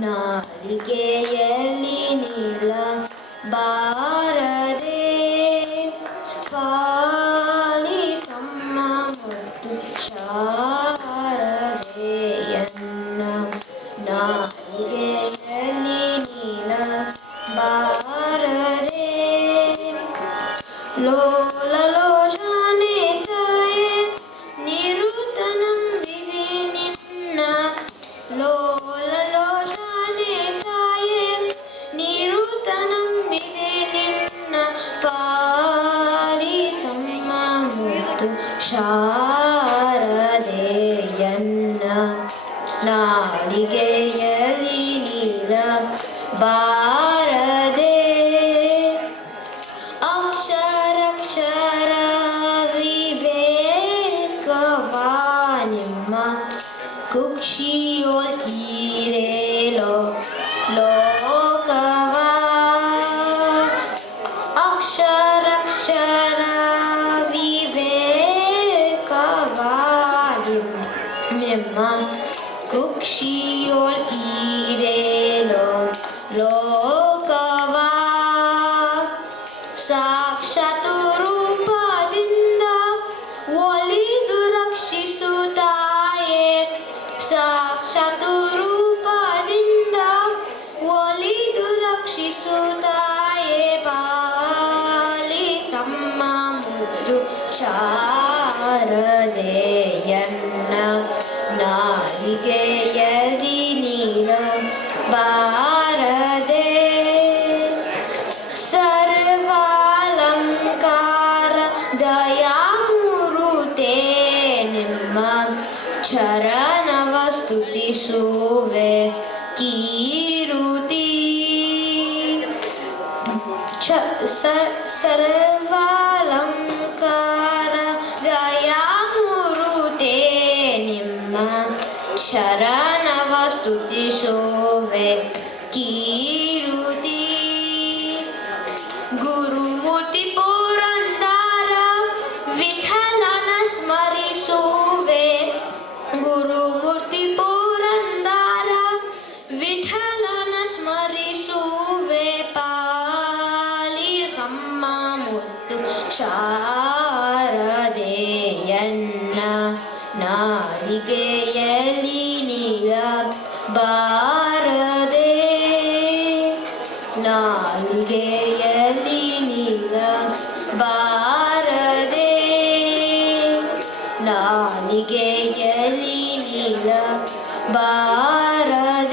ನಾಲಿಗೆಯಲ್ಲಿ ನೀಲ ಬಾರದೆ ಪಾಲಿಸಮ್ಮ ಮತ್ತು ಶಾರದೆಯನ್ನ. ನಾಲಿಗೆಯಲ್ಲಿ ನೀಲ ಬಾರದೆ ಲೋಲಲೋಚನೆ ತಾಯೆ ನಿರುತನಂ ವಿಧಿ ನಿನ್ನ. ಲೋಲಲೋಚನೆ ತಾಯೆ ನಿರುತನಂ ವಿಧಿ ನಿನ್ನ. ಪಾಲಿಸಮ್ಮ ಮುತ್ತು ಶಾರದೆಯನ್ನ. ನಾಲಿಗೆಯಲ್ಲಿ ನೀಲ ಬಾರದೆ ಅಕ್ಷರಕ್ಷರ ವಿವೇಕವಾನಿಮ್ಮ. ಕುಕ್ಷಿಯೋಲ್ ಈರೇಲೋ ಲೋಕವ ಅಕ್ಷರಕ್ಷರ ವಿವೇಕವಾನಿಮ್ಮ. ಕುಕ್ಷಿಯೋಲ್ ಈರೇಲೋ ಲೋಕವ ಸಾಕ್ಷಾತ್ ರೂಪದಿಂದ ಒಲಿದು ರಕ್ಷಿಸುತ್ತಾಯೆ. ಸಾಕ್ಷಾತ್ ರೂಪದಿಂದ ಒಲಿದು ರಕ್ಷಿಸುತ್ತಾಯೆ. ಪಾಲಿಸಮ್ಮ ಮುದ್ದು ಶಾರದೆಯನ್ನ. ನಾಲಿಗೆಯಲ್ಲಿ ನೀಲ ಬಾರದೆ ಸರ್ವಾಲಂಕಾರ ದಯಾಮೂರುತೆ ನಿಮ್ಮ. ಚರಣವ ಸ್ತುತಿಸುವೆ ಕೀರುತಿ. ಸರ್ವಾಲಂಕಾರ ದಯಾಮೂರುತೆ ನಿಮ್ಮ. ಶರಣವ ಸ್ತುತಿಸುವೆ ಕೀರುತಿ. ಗುರುಮೂರ್ತಿ ಪುರಂದರ ವಿಠಲನ ಸ್ಮರಿಸುವೆ. ಗುರುಮೂರ್ತಿ ಪುರಂದರ ವಿಠಲನ ಸ್ಮರಿಸುವೆ. ಪಾಲಿಸಮ್ಮ ಮುತ್ತು ಶಾರದೆಯನ್ನ. ನಾಲಿಗೆಯಲ್ಲಿ ನೀಲ ಬಾರದೆ ನಾಲಿಗೆಯಲ್ಲಿ ನೀಲ ಬಾರದೆ ನಾಲಿಗೆಯಲ್ಲಿ ನೀಲ ಬಾರದೆ.